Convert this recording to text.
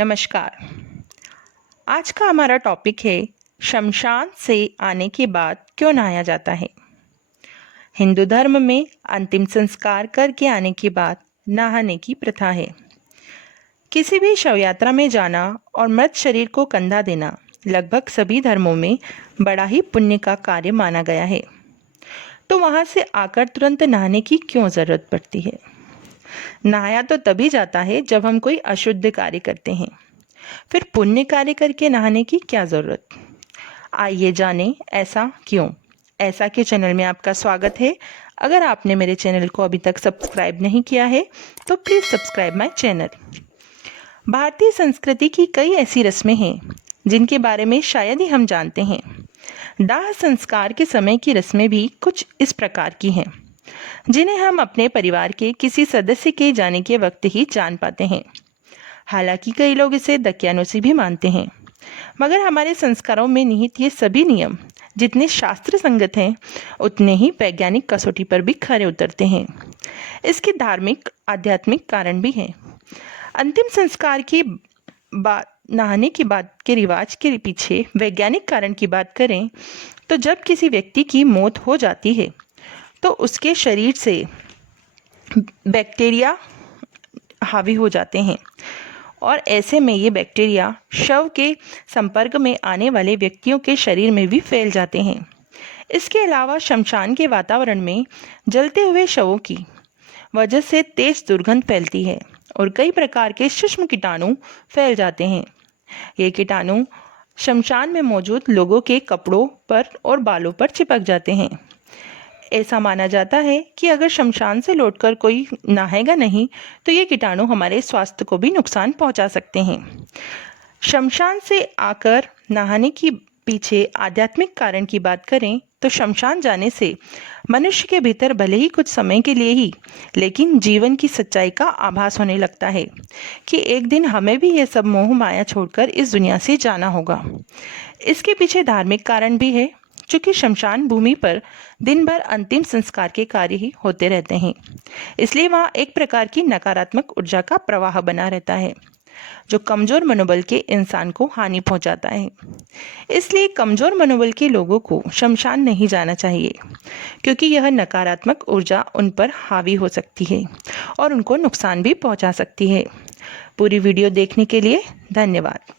नमस्कार। आज का हमारा टॉपिक है शमशान से आने के बाद क्यों नहाया जाता है। हिंदू धर्म में अंतिम संस्कार करके आने के बाद नहाने की प्रथा है। किसी भी शव यात्रा में जाना और मृत शरीर को कंधा देना लगभग सभी धर्मों में बड़ा ही पुण्य का कार्य माना गया है। तो वहाँ से आकर तुरंत नहाने की क्यों ज़रूरत पड़ती है। नहाया तो तभी जाता है जब हम कोई अशुद्ध कार्य करते हैं, फिर पुण्य कार्य करके नहाने की क्या ज़रूरत। आइए जानें ऐसा क्यों। ऐसा के चैनल में आपका स्वागत है। अगर आपने मेरे चैनल को अभी तक सब्सक्राइब नहीं किया है तो प्लीज़ सब्सक्राइब माय चैनल। भारतीय संस्कृति की कई ऐसी रस्में हैं जिनके बारे में शायद ही हम जानते हैं। दाह संस्कार के समय की रस्में भी कुछ इस प्रकार की हैं जिन्हें हम अपने परिवार के किसी सदस्य के जाने के वक्त ही जान पाते हैं। हालांकि कई लोग इसे दकियानूसी भी मानते हैं, मगर हमारे संस्कारों में निहित ये सभी नियम जितने शास्त्र संगत हैं उतने ही वैज्ञानिक कसौटी पर भी खरे उतरते हैं। इसके धार्मिक आध्यात्मिक कारण भी हैं। अंतिम संस्कार की बात नहाने की बात के रिवाज के पीछे वैज्ञानिक कारण की बात करें तो जब किसी व्यक्ति की मौत हो जाती है तो उसके शरीर से बैक्टीरिया हावी हो जाते हैं और ऐसे में ये बैक्टीरिया शव के संपर्क में आने वाले व्यक्तियों के शरीर में भी फैल जाते हैं। इसके अलावा शमशान के वातावरण में जलते हुए शवों की वजह से तेज दुर्गंध फैलती है और कई प्रकार के सूक्ष्म कीटाणु फैल जाते हैं। ये कीटाणु शमशान में मौजूद लोगों के कपड़ों पर और बालों पर चिपक जाते हैं। ऐसा माना जाता है कि अगर शमशान से लौटकर कोई नहाएगा नहीं तो ये कीटाणु हमारे स्वास्थ्य को भी नुकसान पहुंचा सकते हैं। शमशान से आकर नहाने की पीछे आध्यात्मिक कारण की बात करें तो शमशान जाने से मनुष्य के भीतर भले ही कुछ समय के लिए ही लेकिन जीवन की सच्चाई का आभास होने लगता है कि एक दिन हमें भी ये सब मोह माया छोड़कर इस दुनिया से जाना होगा। इसके पीछे धार्मिक कारण भी है, चूँकि शमशान भूमि पर दिन भर अंतिम संस्कार के कार्य ही होते रहते हैं, इसलिए वहाँ एक प्रकार की नकारात्मक ऊर्जा का प्रवाह बना रहता है जो कमजोर मनोबल के इंसान को हानि पहुंचाता है। इसलिए कमजोर मनोबल के लोगों को शमशान नहीं जाना चाहिए, क्योंकि यह नकारात्मक ऊर्जा उन पर हावी हो सकती है और उनको नुकसान भी पहुंचा सकती है। पूरी वीडियो देखने के लिए धन्यवाद।